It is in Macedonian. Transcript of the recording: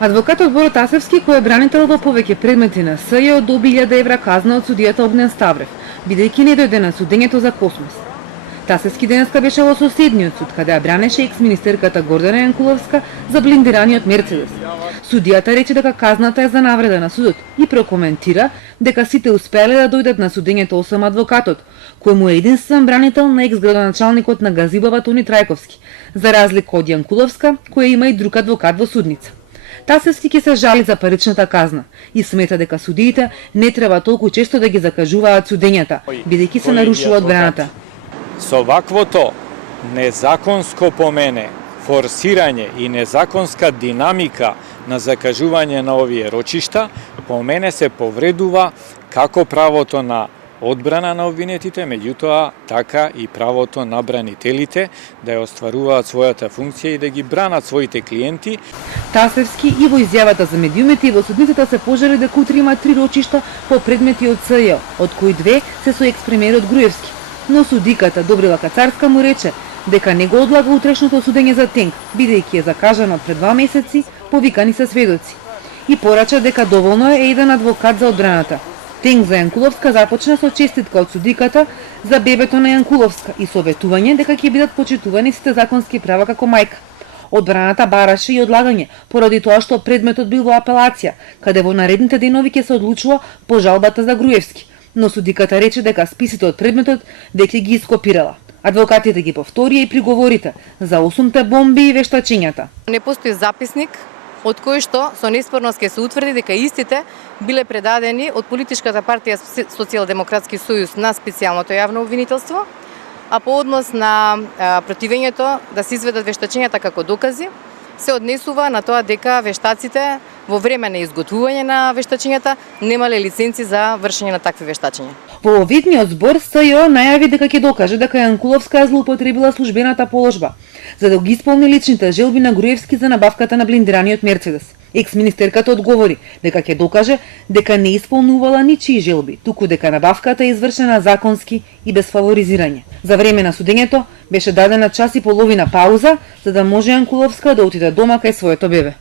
Адвокатот Боро Тасевски, кој е бранител во повеќе предмети на СЈ, доби 1000 евра казна од судијата Огнен Ставрев, бидејќи не дојде на судењето за Космос. Тасевски денеска беше во соседниот суд, каде ја бранеше екс-министерката Гордана Јанкуловска за блиндираниот Мерцедес. Судијата рече дека казната е за навреда на судот и прокоментира дека сите успеале да дојдат на судењето освен адвокатот, кој му е единствен бранител на екс-градоначалникот на Газибава Тони Трајковски, за разлика од Јанкуловска, која има и друг адвокат во судница. Тасевски ќе се жали за паричната казна и смета дека судиите не треба толку често да ги закажуваат судењата, бидејќи се нарушува одбраната. Со ваквото незаконско по мене форсирање и незаконска динамика на закажување на овие рочишта, по мене се повредува како правото на одбрана на обвинетите, меѓутоа така и правото на бранителите да ја остваруваат својата функција и да ги бранат своите клиенти. Тасевски и во изјавата за медиумите и во судницата се пожали дека утре има 3 рочишта по предмети од СЈ, од кои 2 се со екс-премиерот Груевски. Но судиката Добрила Кацарска му рече дека не го одлага утрешното судење за Тенк, бидејќи е закажано пред 2 месеци, повикани се сведоци. И порача дека доволно е еден адвокат за одбраната. Тенк за Јанкуловска започна со честитка од судиката за бебето на Јанкуловска и советување дека ќе бидат почитувани сите законски права како мајка. Одбраната бараше и одлагање, поради тоа што предметот бил во апелација, каде во наредните денови ќе се одлучува по жалбата за Груевски, но судиката рече дека списите од предметот дека ги ископирала. Адвокатите ги повторија и приговорите за 8 бомби и вештачењата. Не постои записник од кој што со неспорност ќе се утврди дека истите биле предадени од политичката партија Социјалдемократски сојуз на специјалното јавно обвинителство, а по однос на противењето да се изведат вештачењата како докази, се однесува на тоа дека вештаците во време на изготвување на вештачењата немале лиценци за вршење на такви вештачења. Во видниот збор СЈ најави дека ќе докаже дека Јанкуловска е злоупотребила службената положба за да ги исполни личните желби на Груевски за набавката на блиндираниот Мерцедес. Екс-министерката одговори дека ќе докаже дека не исполнувала ничии желби, туку дека набавката е извршена законски и без фаворизирање. За време на судењето беше дадена час и половина пауза за да може Јанкуловска да отиде дома кај своето бебе.